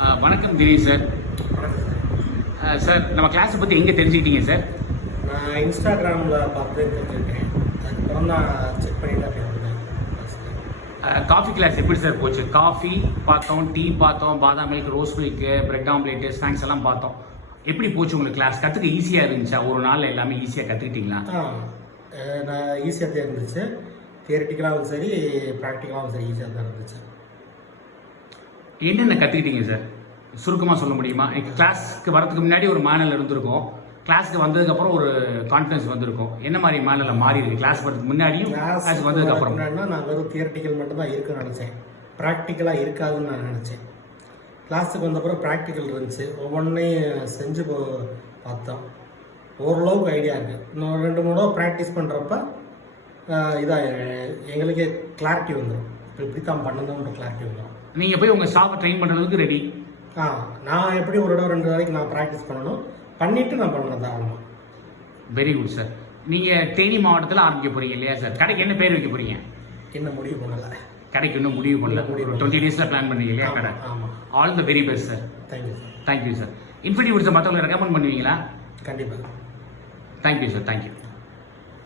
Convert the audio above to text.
வணக்கம் Dinesh sir. Sir நம்ம கிளாஸை பற்றி எங்கே தெரிஞ்சுக்கிட்டீங்க சார்? நான் இன்ஸ்டாகிராமில் பார்த்து தெரிஞ்சுக்கிட்டேன். அதுக்கப்புறம் நான் செக் பண்ணிட்டு அப்படியே வந்தேன். காஃபி கிளாஸ் எப்படி சார் போச்சு? காஃபி பார்த்தோம், டீ பார்த்தோம், பாதாம் milk, rose milk, bread omelette, snacks எல்லாம் பார்த்தோம். எப்படி போச்சு உங்களுக்கு கிளாஸ்? கற்றுக்க ஈஸியாக இருந்துச்சா? ஒரு நாள் எல்லாமே ஈஸியாக கற்றுக்கிட்டீங்களா? நான் ஈஸியாக தான் இருந்துச்சு. தியரிட்டிக்கலாகவும் சரி, ப்ராக்டிக்கலாகவும் சரி ஈஸியாக தான் இருந்துச்சு. என்னென்ன கற்றுக்கிட்டீங்க சார்? சுருக்கமாக சொல்ல முடியுமா? கிளாஸ்க்கு வரதுக்கு முன்னாடி ஒரு மேனல் இருந்திருக்கும், கிளாஸ்க்கு வந்ததுக்கப்புறம் ஒரு கான்ஃபிடன்ஸ் வந்திருக்கும். என்ன மாதிரி மேனலில் மாறி இருக்கு கிளாஸ் வரதுக்கு முன்னாடியும் கிளாஸ் வந்ததுக்கப்புறம்? நான் வெறும் தியரிட்டிக்கல் மட்டும்தான் இருக்குன்னு நினச்சேன், ப்ராக்டிக்கலாக இருக்காதுன்னு நான் நினச்சேன். கிளாஸுக்கு வந்தப்பறம் ப்ராக்டிக்கல் இருந்துச்சு. ஒவ்வொன்றையும் செஞ்சு பார்த்தோம். ஓரளவுக்கு ஐடியா இருக்குது. இன்னும் 2-3 ப்ராக்டிஸ் பண்ணுறப்ப இதாக எங்களுக்கே கிளாரிட்டி வந்துடும். இப்படி தான் பண்ணணுன்ற கிளாரிட்டி வந்துடும். நீங்கள் போய் உங்கள் ஸ்டாஃபை ட்ரெயின் பண்ணுறதுக்கு ரெடி? நான் எப்படி ஒரு இடம் 2 நாளைக்கு நான் ப்ராக்டிஸ் பண்ணணும், பண்ணிவிட்டு நான் பண்ணணும் தாராளமாக. Very good sir. நீங்கள் தேனி மாவட்டத்தில் ஆரம்பிக்க போகிறீங்க இல்லையா சார்? கடைக்கு என்ன பேர் வைக்க போகிறீங்க? என்ன முடிவு பண்ணலை. கடைக்கு இன்னும் முடிவு பண்ணல. 20 டேஸில் பிளான் பண்ணீங்க இல்லையா கடை? ஆமாம். All the very best sir. Thank you sir. Thank you sir. Infinity வுட்ஸை மற்றவங்களை ரெக்கமெண்ட் பண்ணுவீங்களா? கண்டிப்பாக. Thank you sir. தேங்க்யூ.